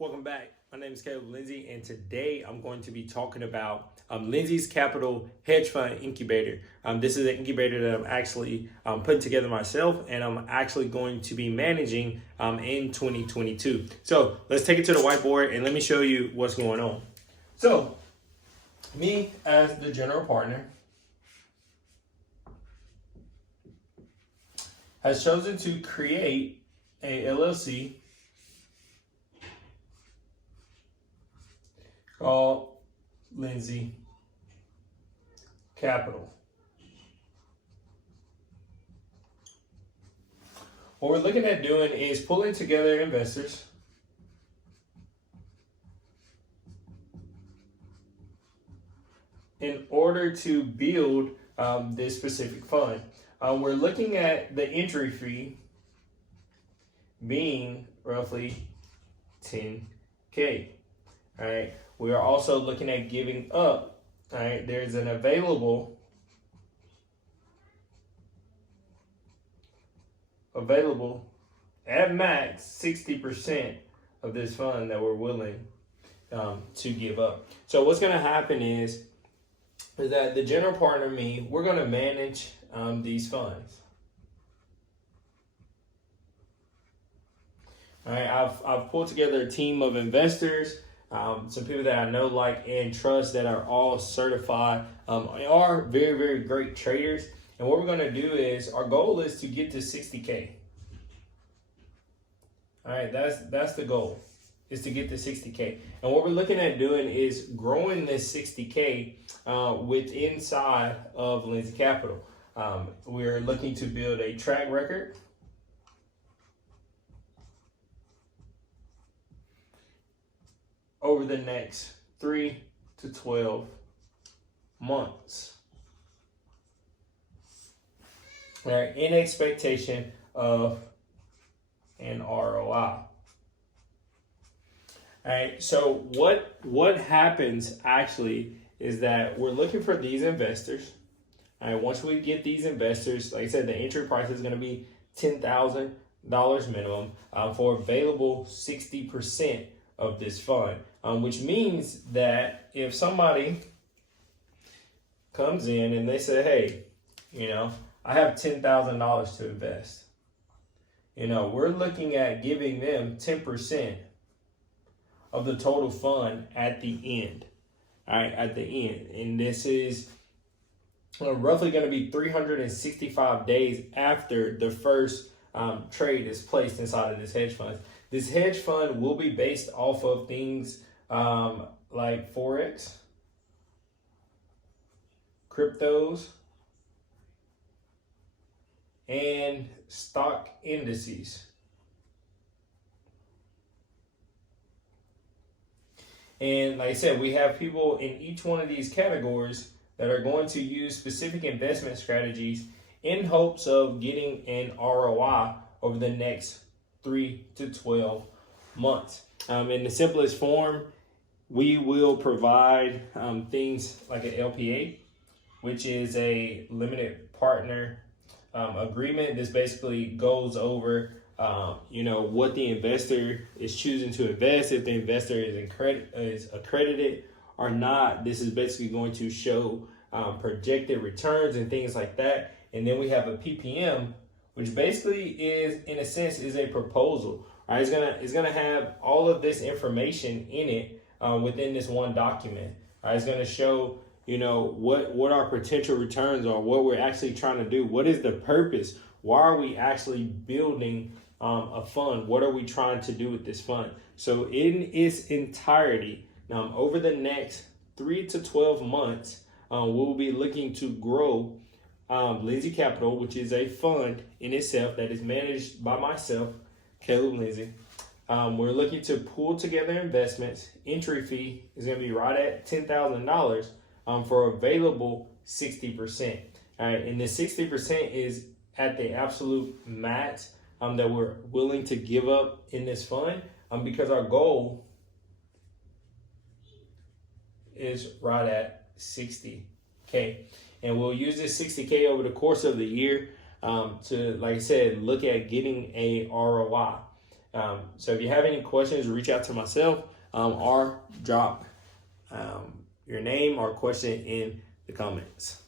Welcome back. My name is Lindsey, and today I'm going to be talking about Lindsey's Capital Hedge Fund Incubator. This is an incubator that I'm actually putting together myself, and I'm actually going to be managing in 2022. So let's take it to the whiteboard and let me show you what's going on. So, me as the general partner has chosen to create a LLC called Lindsey Capital. What we're looking at doing is pulling together investors in order to build this specific fund. We're looking at the entry fee being roughly $10K. All right. We are also looking at giving up. All right. There's an available at max 60% of this fund that we're willing to give up. So what's going to happen is that the general partner, me, we're going to manage these funds. All right. I've pulled together a team of investors. Some people that I know, like, and trust that are all certified, are very, very great traders. And what we're going to do is, our goal is to get to 60K. All right, that's the goal, is to get to 60K. And what we're looking at doing is growing this 60K with inside of Lindsey Capital. We're looking to build a track record. Over the next 3 to 12 months. All right, in expectation of an ROI. All right, so what happens actually is that we're looking for these investors. All right, once we get these investors, like I said, the entry price is going to be $10,000 minimum for available 60% of this fund, which means that if somebody comes in and they say, hey, I have $10,000 to invest, we're looking at giving them 10% of the total fund at the end. All right, at the end. And this is roughly going to be 365 days after the first trade is placed inside of this hedge fund. This hedge fund will be based off of things like Forex, cryptos, and stock indices. And like I said, we have people in each one of these categories that are going to use specific investment strategies in hopes of getting an ROI over the next 3 to 12 months. In the simplest form, we will provide things like an LPA, which is a limited partner agreement. This basically goes over what the investor is choosing to invest, if the investor is accredited or not. This is basically going to show projected returns and things like that. And then we have a PPM, which basically is, in a sense, is a proposal. Right? It's gonna have all of this information in it within this one document. Right? It's gonna show what our potential returns are, what we're actually trying to do, what is the purpose, why are we actually building a fund, what are we trying to do with this fund. So in its entirety, over the next 3 to 12 months, we'll be looking to grow Lindsey Capital, which is a fund in itself that is managed by myself, Caleb Lindsey. We're looking to pull together investments. Entry fee is going to be right at $10,000 for available 60%. All right, and the 60% is at the absolute max that we're willing to give up in this fund, because our goal is right at 60K. And we'll use this 60K over the course of the year to, like I said, look at getting a ROI. So if you have any questions, reach out to myself or drop your name or question in the comments.